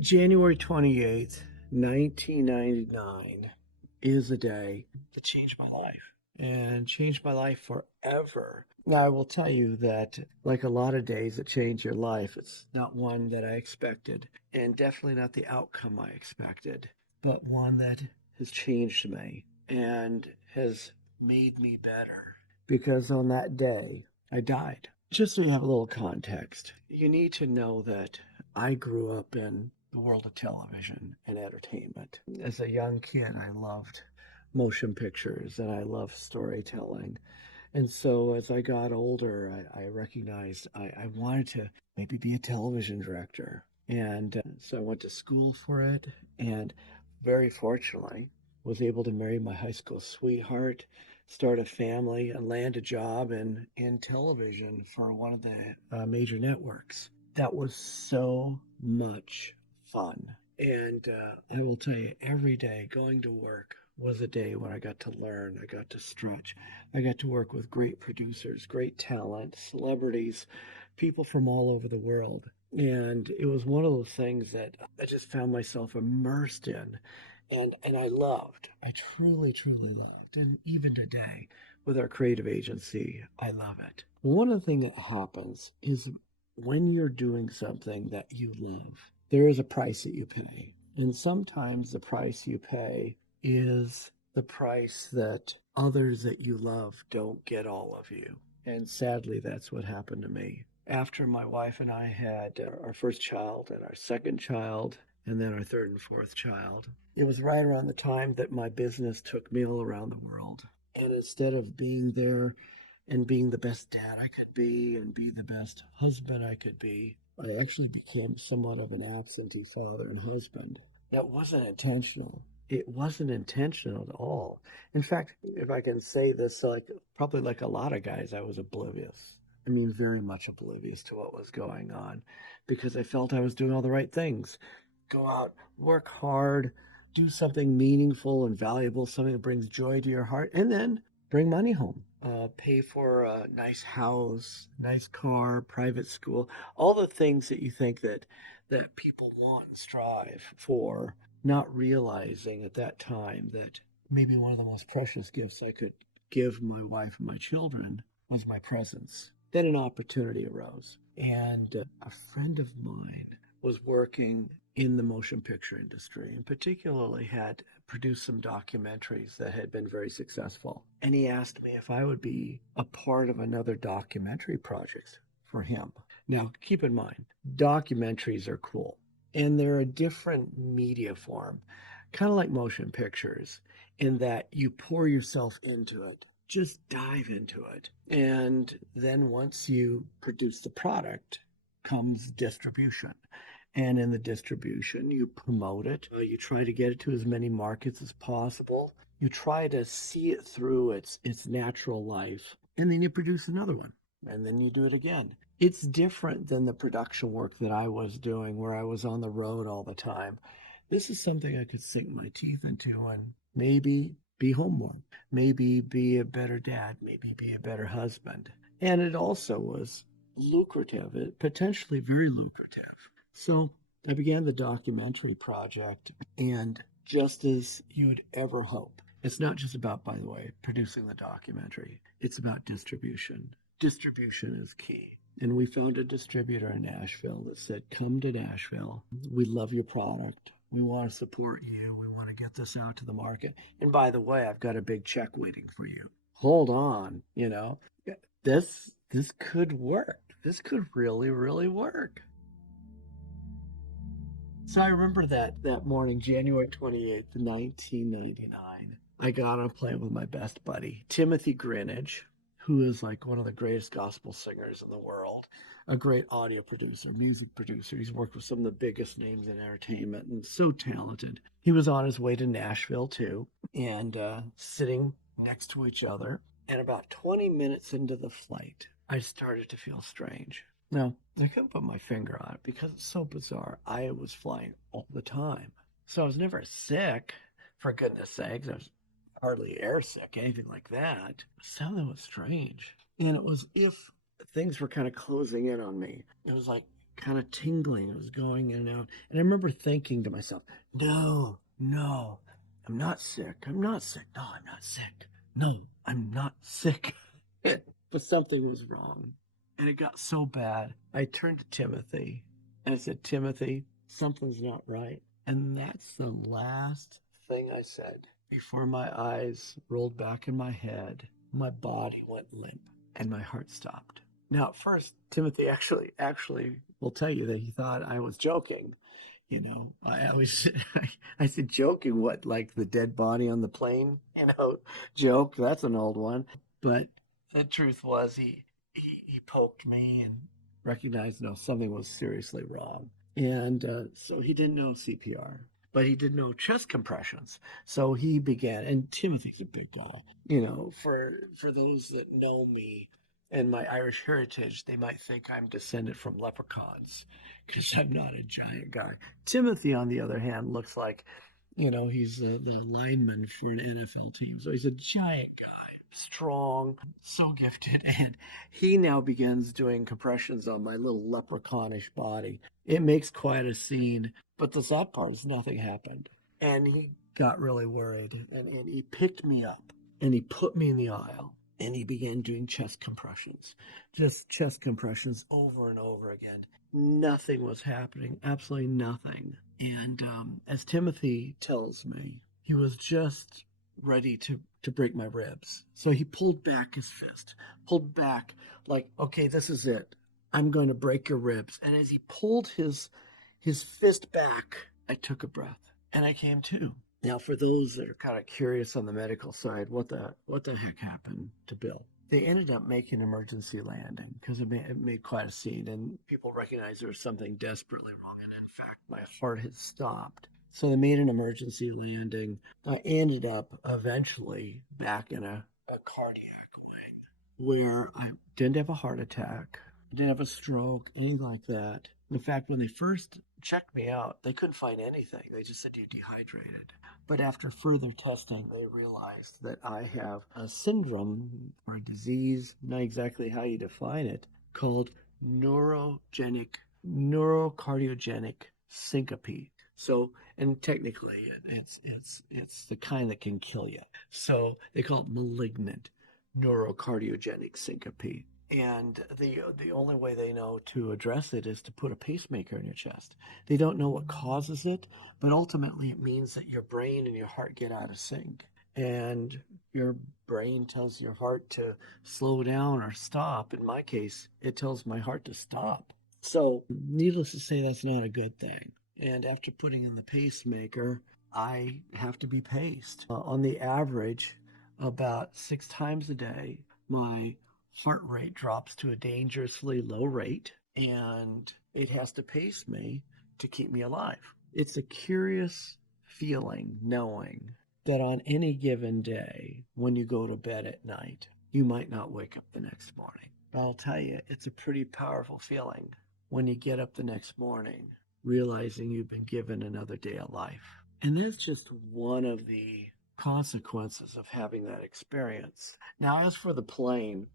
January 28th, 1999 is a day that changed my life and changed my life forever. Now, I will tell you that, like a lot of days that change your life, it's not one that I expected, and definitely not the outcome I expected, but one that has changed me and has made me better. Because on that day, I died. Just so you have a little context, you need to know that I grew up in the world of television and entertainment. As a young kid, I loved motion pictures and I loved storytelling. And so as I got older, I recognized I wanted to maybe be a television director. And so I went to school for it and very fortunately was able to marry my high school sweetheart, start a family, and land a job in television for one of the major networks. That was so much fun. And I will tell you, every day going to work was a day when I got to learn, I got to stretch, I got to work with great producers, great talent, celebrities, people from all over the world. And it was one of those things that I just found myself immersed in and I loved. I truly, truly loved. And even today, with our creative agency, I love it. One of the things that happens is when you're doing something that you love, there is a price that you pay. And sometimes the price you pay is the price that others that you love don't get all of you. And sadly, that's what happened to me. After my wife and I had our first child and our second child, and then our third and fourth child, it was right around the time that my business took me all around the world. And instead of being there and being the best dad I could be and be the best husband I could be, I actually became somewhat of an absentee father and husband. That wasn't intentional. It wasn't intentional at all. In fact, if I can say this, like probably like a lot of guys, I was oblivious. I mean, very much oblivious to what was going on because I felt I was doing all the right things. Go out, work hard, do something meaningful and valuable, something that brings joy to your heart, and then bring money home. Pay for a nice house, nice car, private school, all the things that you think that people want and strive for, not realizing at that time that maybe one of the most precious gifts I could give my wife and my children was my presence. Then an opportunity arose, and a friend of mine was working in the motion picture industry and particularly had produced some documentaries that had been very successful. And he asked me if I would be a part of another documentary project for him. Now, keep in mind, documentaries are cool and they're a different media form, kind of like motion pictures, in that you pour yourself into it. Just dive into it. And then once you produce the product, comes distribution. And in the distribution, you promote it. You try to get it to as many markets as possible. You try to see it through its natural life. And then you produce another one. And then you do it again. It's different than the production work that I was doing where I was on the road all the time. This is something I could sink my teeth into and maybe be home more, maybe be a better dad, maybe be a better husband. And it also was lucrative, potentially very lucrative. So I began the documentary project, and just as you'd ever hope, it's not just about, by the way, producing the documentary, it's about distribution. Distribution is key. And we found a distributor in Nashville that said, come to Nashville. We love your product. We want to support you. We want to get this out to the market. And by the way, I've got a big check waiting for you. Hold on, this could work. This could really, really work. So I remember that morning, January 28th, 1999. I got on a plane with my best buddy, Timothy Greenidge, who is like one of the greatest gospel singers in the world, a great audio producer, music producer. He's worked with some of the biggest names in entertainment and so talented. He was on his way to Nashville too, and sitting next to each other. And about 20 minutes into the flight, I started to feel strange. Now, I couldn't put my finger on it because it's so bizarre. I was flying all the time. So I was never sick, for goodness sakes. I was hardly air sick, anything like that. Something was strange. And it was if things were kind of closing in on me. It was like kind of tingling. It was going in and out. And I remember thinking to myself, no, I'm not sick. I'm not sick. No, I'm not sick. No, I'm not sick. But something was wrong. And it got so bad. I turned to Timothy and I said, Timothy, something's not right. And that's the last thing I said before my eyes rolled back in my head. My body went limp and my heart stopped. Now, at first, Timothy actually will tell you that he thought I was joking. You know, I always, I said joking, what, like the dead body on the plane, joke. That's an old one. But the truth was he poked me and recognized, no, something was seriously wrong. And so he didn't know CPR, but he did know chest compressions. So he began, and Timothy's a big guy. For those that know me and my Irish heritage, they might think I'm descended from leprechauns because I'm not a giant guy. Timothy, on the other hand, looks like, he's the lineman for an NFL team. So he's a giant guy, strong, so gifted. And he now begins doing compressions on my little leprechaunish body. It makes quite a scene. But the sad part is nothing happened. And he got really worried. And he picked me up and he put me in the aisle. And he began doing chest compressions, just chest compressions over and over again. Nothing was happening, absolutely nothing. And as Timothy tells me, he was just ready to break my ribs. So he pulled back his fist, pulled back like, okay, this is it. I'm going to break your ribs. And as he pulled his fist back, I took a breath and I came to. Now, for those that are kind of curious on the medical side, what the heck happened to Bill? They ended up making an emergency landing because it made quite a scene, and people recognized there was something desperately wrong. And in fact, my heart had stopped. So they made an emergency landing. I ended up eventually back in a cardiac wing where I didn't have a heart attack, didn't have a stroke, anything like that. In fact, when they first checked me out, they couldn't find anything. They just said you're dehydrated. But after further testing, they realized that I have a syndrome or a disease, not exactly how you define it, called neurocardiogenic syncope. So, and technically, it's the kind that can kill you. So they call it malignant neurocardiogenic syncope. And the only way they know to address it is to put a pacemaker in your chest. They don't know what causes it, but ultimately it means that your brain and your heart get out of sync. And your brain tells your heart to slow down or stop. In my case, it tells my heart to stop. So needless to say, that's not a good thing. And after putting in the pacemaker, I have to be paced. On the average, about 6 times a day, my heart rate drops to a dangerously low rate, and it has to pace me to keep me alive. It's a curious feeling knowing that on any given day, when you go to bed at night, you might not wake up the next morning. But I'll tell you, it's a pretty powerful feeling when you get up the next morning, realizing you've been given another day of life. And that's just one of the consequences of having that experience. Now, as for the plane,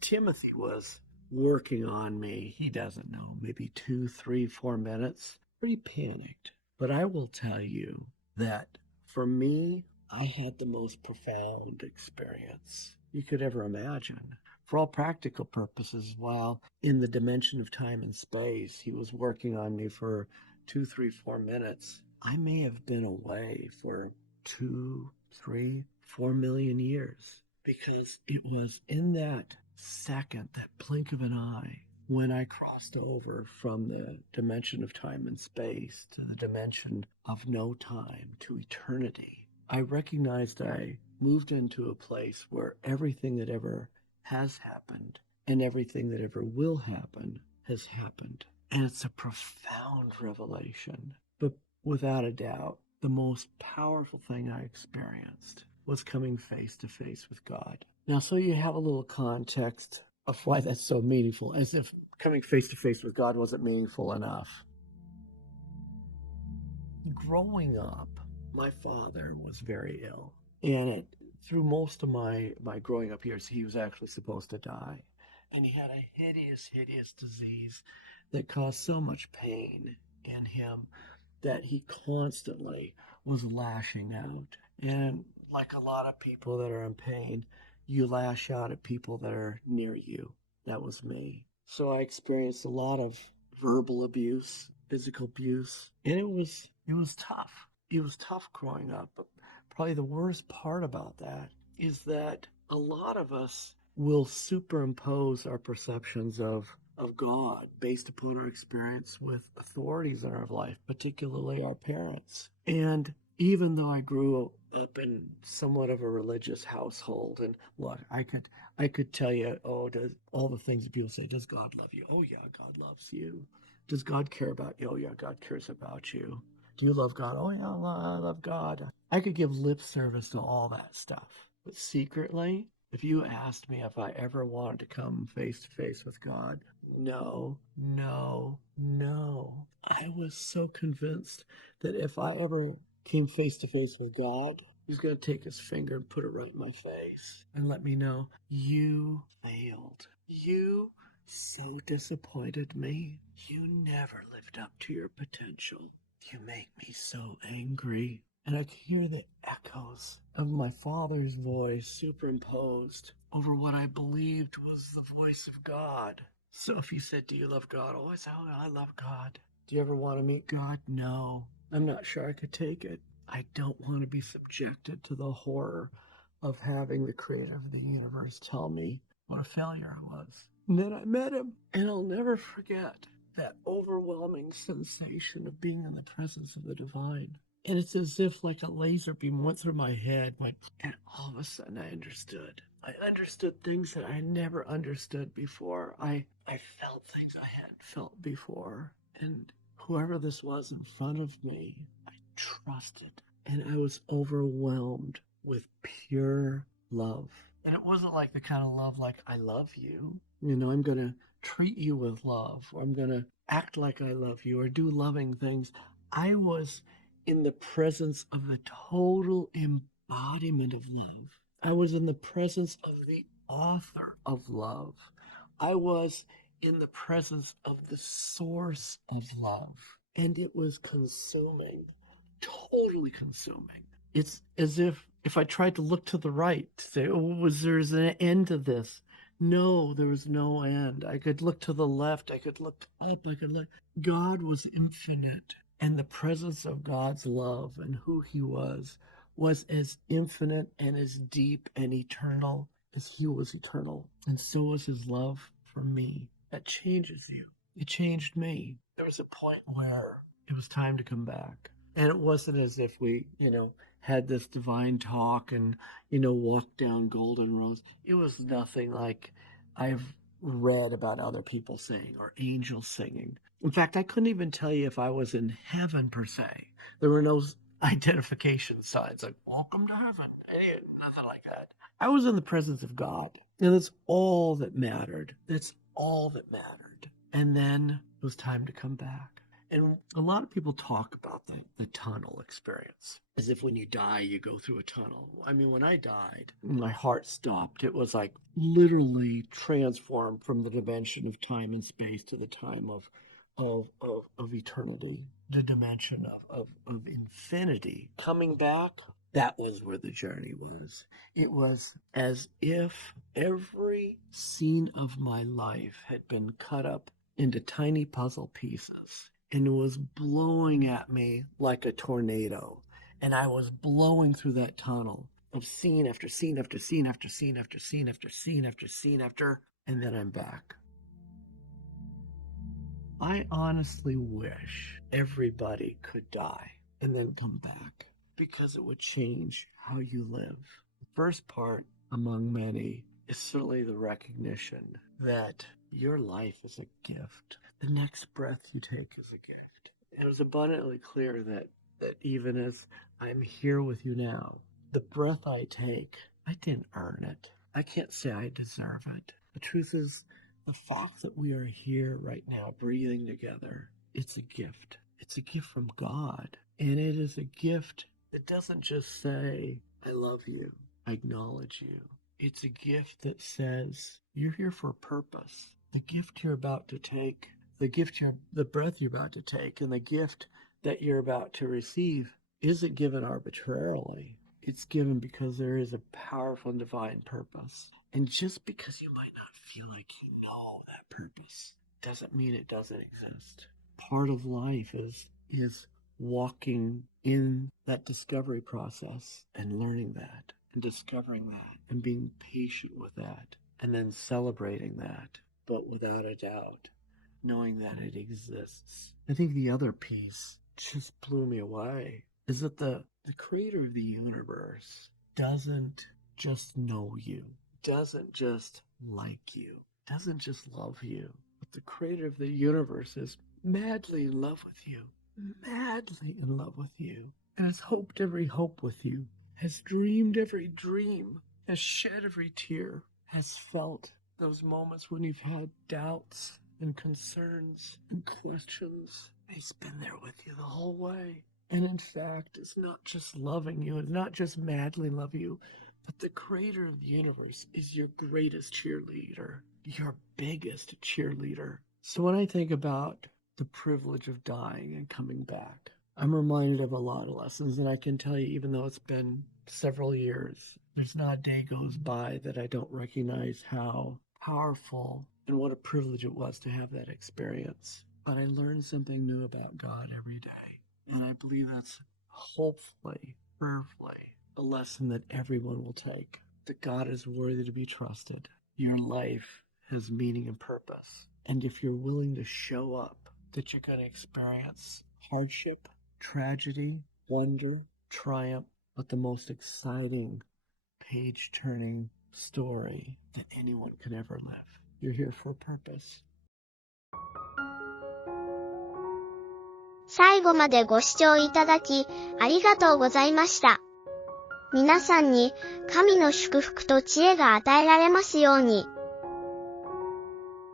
Timothy was working on me. He doesn't know, maybe 2, 3, 4 minutes. Pretty panicked. But I will tell you that for me, I had the most profound experience you could ever imagine. For all practical purposes, while in the dimension of time and space, he was working on me for 2, 3, 4 minutes. I may have been away for 2, 3, 4 million years, because it was in that second, that blink of an eye, when I crossed over from the dimension of time and space to the dimension of no time to eternity. I recognized I moved into a place where everything that ever has happened and everything that ever will happen has happened. And it's a profound revelation. But without a doubt, the most powerful thing I experienced was coming face to face with God. Now, so you have a little context of why that's so meaningful, as if coming face to face with God wasn't meaningful enough. Growing up, my father was very ill. And through most of my growing up years, he was actually supposed to die. And he had a hideous, hideous disease that caused so much pain in him that he constantly was lashing out. And like a lot of people that are in pain, you lash out at people that are near you. That was me. So I experienced a lot of verbal abuse, physical abuse, and it was tough. It was tough growing up. But probably the worst part about that is that a lot of us will superimpose our perceptions of God based upon our experience with authorities in our life, particularly our parents. And even though I grew up in somewhat of a religious household, and look, I could tell you, does all the things that people say, does God love you? Oh yeah, God loves you. Does God care about you? Oh yeah, God cares about you. Do you love God? Oh yeah, I love God. I could give lip service to all that stuff. But secretly, if you asked me if I ever wanted to come face to face with God, no, no, no. I was so convinced that if I ever came face to face with God, he's going to take his finger and put it right in my face and let me know, you failed. You so disappointed me. You never lived up to your potential. You make me so angry. And I could hear the echoes of my father's voice superimposed over what I believed was the voice of God. So if you said, do you love God? Oh, I said, oh, I love God. Do you ever want to meet God? No. I'm not sure I could take it. I don't want to be subjected to the horror of having the creator of the universe tell me what a failure I was. And then I met him, and I'll never forget that overwhelming sensation of being in the presence of the divine. And it's as if like a laser beam went through my head, and all of a sudden I understood. I understood things that I never understood before. I felt things I hadn't felt before. And whoever this was in front of me, I trusted. And I was overwhelmed with pure love. And it wasn't like the kind of love like, I love you. You know, I'm going to treat you with love, or I'm going to act like I love you, or do loving things. I was in the presence of the total embodiment of love. I was in the presence of the author of love. I was in the presence of the source of love. And it was consuming, totally consuming. It's as if I tried to look to the right to say, there's an end to this. No, there was no end. I could look to the left. I could look up. I could look. God was infinite. And the presence of God's love and who he was as infinite and as deep and eternal as he was eternal. And so was his love for me. That changes you. It changed me. There was a point where it was time to come back. And it wasn't as if we, had this divine talk and, walked down golden roads. It was nothing like I've read about other people saying or angels singing. In fact, I couldn't even tell you if I was in heaven per se. There were no identification signs like, welcome to heaven. Nothing like that. I was in the presence of God. And that's all that mattered. That's all that mattered. And then it was time to come back. And a lot of people talk about the tunnel experience, as if when you die, you go through a tunnel. I mean, when I died, my heart stopped. It was like literally transformed from the dimension of time and space to the time of eternity, the dimension of infinity. Coming back, that was where the journey was. It was as if every scene of my life had been cut up into tiny puzzle pieces, and it was blowing at me like a tornado. And I was blowing through that tunnel of scene after scene after scene after scene after scene after scene after scene after, and then I'm back. I honestly wish everybody could die and then come back, because it would change how you live. The first part, among many, is certainly the recognition that your life is a gift. The next breath you take is a gift. And it was abundantly clear that even as I'm here with you now, the breath I take, I didn't earn it. I can't say I deserve it. The truth is, the fact that we are here right now, breathing together, it's a gift. It's a gift from God. And it is a gift that doesn't just say, I love you, I acknowledge you. It's a gift that says, you're here for a purpose. The gift you're about to take, the breath you're about to take and the gift that you're about to receive isn't given arbitrarily. It's given because there is a powerful and divine purpose. And just because you might not feel like you know that purpose doesn't mean it doesn't exist. Part of life is walking in that discovery process and learning that and discovering that and being patient with that and then celebrating that, but without a doubt, knowing that it exists. I think the other piece just blew me away is that the creator of the universe doesn't just know you, doesn't just like you, doesn't just love you, but the creator of the universe is madly in love with you, madly in love with you, and has hoped every hope with you, has dreamed every dream, has shed every tear, has felt those moments when you've had doubts and concerns and questions. He's been there with you the whole way. And in fact, it's not just loving you, it's not just madly love you, but the creator of the universe is your greatest cheerleader, your biggest cheerleader. So when I think about the privilege of dying and coming back, I'm reminded of a lot of lessons, and I can tell you, even though it's been several years, there's not a day goes by that I don't recognize how powerful and what a privilege it was to have that experience. But I learned something new about God every day. And I believe that's hopefully, prayerfully, a lesson that everyone will take. That God is worthy to be trusted. Your life has meaning and purpose. And if you're willing to show up, that you're going to experience hardship, tragedy, wonder, triumph, but the most exciting, page-turning story that anyone could ever live. You're here for a purpose. 最後までご視聴いただき、ありがとうございました。皆さんに神の祝福と知恵が与えられますように。